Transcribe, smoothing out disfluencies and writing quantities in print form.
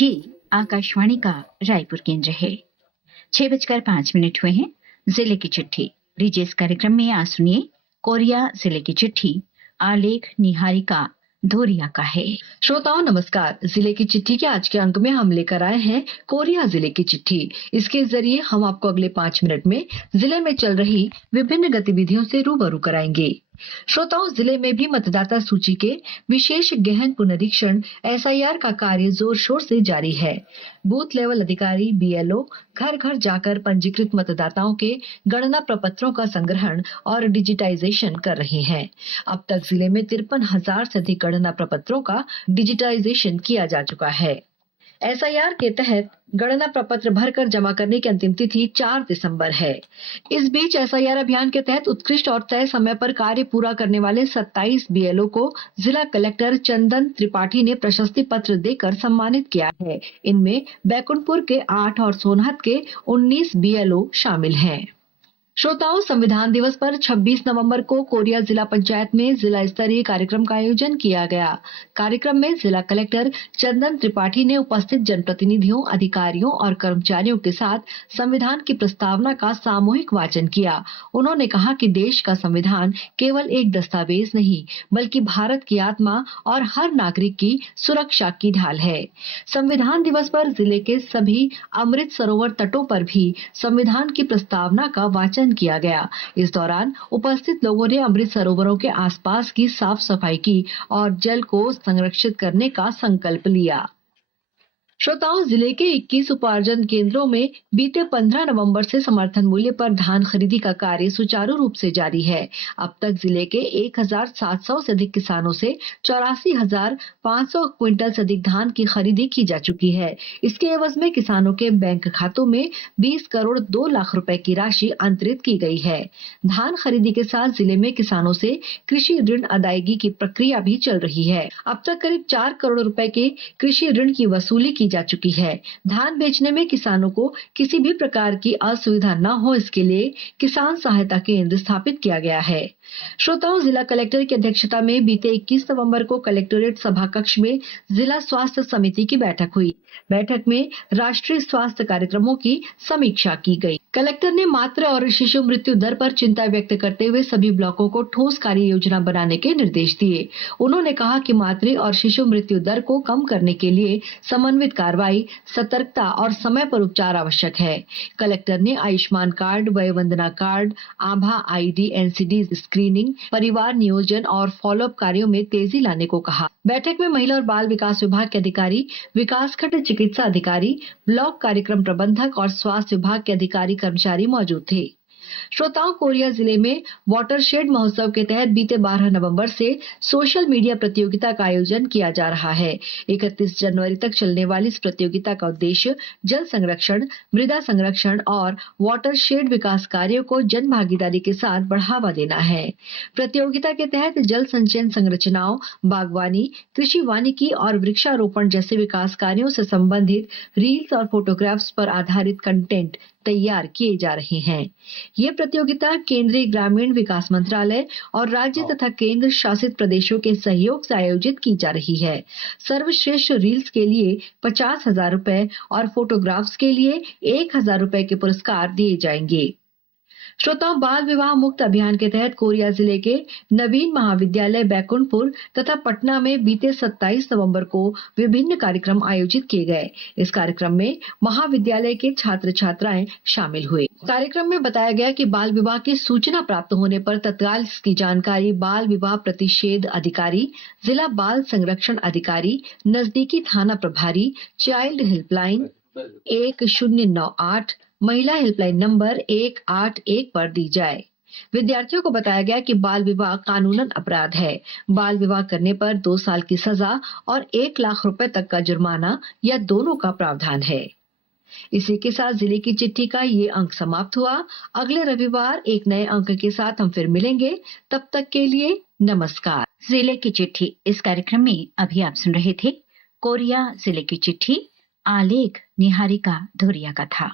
ये आकाशवाणी का रायपुर केंद्र है। 6:05 हुए हैं। जिले की चिट्ठी लीजिए। इस कार्यक्रम में आज सुनिए कोरिया जिले की चिट्ठी। आलेख निहारिका धोरिया का है। श्रोताओं नमस्कार। जिले की चिट्ठी के आज के अंक में हम लेकर आए हैं कोरिया जिले की चिट्ठी। इसके जरिए हम आपको अगले 5 मिनट में जिले में चल रही विभिन्न गतिविधियों से रूबरू कराएंगे। श्रोताओं, जिले में भी मतदाता सूची के विशेष गहन पुनरीक्षण SIR का कार्य जोर शोर से जारी है। बूथ लेवल अधिकारी BLO घर घर जाकर पंजीकृत मतदाताओं के गणना प्रपत्रों का संग्रहण और डिजिटाइजेशन कर रहे हैं। अब तक जिले में 53,000 से अधिक गणना प्रपत्रों का डिजिटाइजेशन किया जा चुका है। SIR के तहत गणना प्रपत्र भरकर जमा करने की अंतिम तिथि 4 दिसंबर है। इस बीच SIR अभियान के तहत उत्कृष्ट और तय समय पर कार्य पूरा करने वाले 27 BLO को जिला कलेक्टर चंदन त्रिपाठी ने प्रशस्ति पत्र देकर सम्मानित किया है। इनमें बैकुंठपुर के 8 और सोनहत के 19 BLO शामिल हैं। श्रोताओं, संविधान दिवस पर 26 नवंबर को कोरिया जिला पंचायत में जिला स्तरीय कार्यक्रम का आयोजन किया गया। कार्यक्रम में जिला कलेक्टर चंदन त्रिपाठी ने उपस्थित जनप्रतिनिधियों, अधिकारियों और कर्मचारियों के साथ संविधान की प्रस्तावना का सामूहिक वाचन किया। उन्होंने कहा कि देश का संविधान केवल एक दस्तावेज नहीं, बल्कि भारत की आत्मा और हर नागरिक की सुरक्षा की ढाल है। संविधान दिवस पर जिले के सभी अमृत सरोवर तटों पर भी संविधान की प्रस्तावना का वाचन किया गया। इस दौरान उपस्थित लोगों ने अमृत सरोवरों के आसपास की साफ सफाई की और जल को संरक्षित करने का संकल्प लिया। श्रोताओं, जिले के 21 उपार्जन केंद्रों में बीते 15 नवंबर से समर्थन मूल्य पर धान खरीदी का कार्य सुचारू रूप से जारी है। अब तक जिले के 1,700 से अधिक किसानों से 84,500 क्विंटल से अधिक धान की खरीदी की जा चुकी है। इसके एवज में किसानों के बैंक खातों में 20 करोड़ 2 लाख रुपए की राशि अंतरित की गई है। धान खरीदी के साथ जिले में किसानों से कृषि ऋण अदायगी की प्रक्रिया भी चल रही है। अब तक करीब 4 करोड़ रुपए के कृषि ऋण की वसूली की जा चुकी है। धान बेचने में किसानों को किसी भी प्रकार की असुविधा न हो, इसके लिए किसान सहायता केंद्र स्थापित किया गया है। श्रोताओं, जिला कलेक्टर की अध्यक्षता में बीते 21 नवंबर को कलेक्टोरेट सभा कक्ष में जिला स्वास्थ्य समिति की बैठक हुई। बैठक में राष्ट्रीय स्वास्थ्य कार्यक्रमों की समीक्षा की गई। कलेक्टर ने मातृ और शिशु मृत्यु दर पर चिंता व्यक्त करते हुए सभी ब्लॉकों को ठोस कार्य योजना बनाने के निर्देश दिए। उन्होंने कहा कि मातृ और शिशु मृत्यु दर को कम करने के लिए समन्वित कार्रवाई, सतर्कता और समय पर उपचार आवश्यक है। कलेक्टर ने आयुष्मान कार्ड, वय वंदना कार्ड, आभा ID, NCD स्क्रीनिंग, परिवार नियोजन और फॉलोअप कार्यों में तेजी लाने को कहा। बैठक में महिला और बाल विकास विभाग के अधिकारी, विकासखंड चिकित्सा अधिकारी, ब्लॉक कार्यक्रम प्रबंधक और स्वास्थ्य विभाग के अधिकारी कर्मचारी मौजूद थे। श्रोताओं, कोरिया जिले में वाटरशेड महोत्सव के तहत बीते 12 नवंबर से सोशल मीडिया प्रतियोगिता का आयोजन किया जा रहा है। 31 जनवरी तक चलने वाली इस प्रतियोगिता का उद्देश्य जल संरक्षण, मृदा संरक्षण और वाटरशेड विकास कार्यों को जन भागीदारी के साथ बढ़ावा देना है। प्रतियोगिता के तहत जल संचयन संरचनाओं, बागवानी, कृषि वानिकी और वृक्षारोपण जैसे विकास कार्यों से संबंधित रील्स और फोटोग्राफ्स पर आधारित कंटेंट तैयार किए जा रहे हैं। ये प्रतियोगिता केंद्रीय ग्रामीण विकास मंत्रालय और राज्य तथा केंद्र शासित प्रदेशों के सहयोग से आयोजित की जा रही है। सर्वश्रेष्ठ रील्स के लिए 50,000 रुपए और फोटोग्राफ्स के लिए 1,000 रुपए के पुरस्कार दिए जाएंगे। श्रोताओं, बाल विवाह मुक्त अभियान के तहत कोरिया जिले के नवीन महाविद्यालय बैकुंठपुर तथा पटना में बीते 27 नवंबर को विभिन्न कार्यक्रम आयोजित किए गए। इस कार्यक्रम में महाविद्यालय के छात्र छात्राएं शामिल हुए। कार्यक्रम में बताया गया कि बाल विवाह की सूचना प्राप्त होने पर तत्काल इसकी जानकारी बाल विवाह प्रतिषेध अधिकारी, जिला बाल संरक्षण अधिकारी, नजदीकी थाना प्रभारी, चाइल्ड हेल्पलाइन 1098, महिला हेल्पलाइन नंबर 181 पर दी जाए। विद्यार्थियों को बताया गया कि बाल विवाह कानूनन अपराध है। बाल विवाह करने पर 2 साल की सजा और 1 लाख रुपए तक का जुर्माना या दोनों का प्रावधान है। इसी के साथ जिले की चिट्ठी का ये अंक समाप्त हुआ। अगले रविवार एक नए अंक के साथ हम फिर मिलेंगे। तब तक के लिए नमस्कार। जिले की चिट्ठी इस कार्यक्रम में अभी आप सुन रहे थे कोरिया जिले की चिट्ठी। आलेख निहारिका धोरिया का था।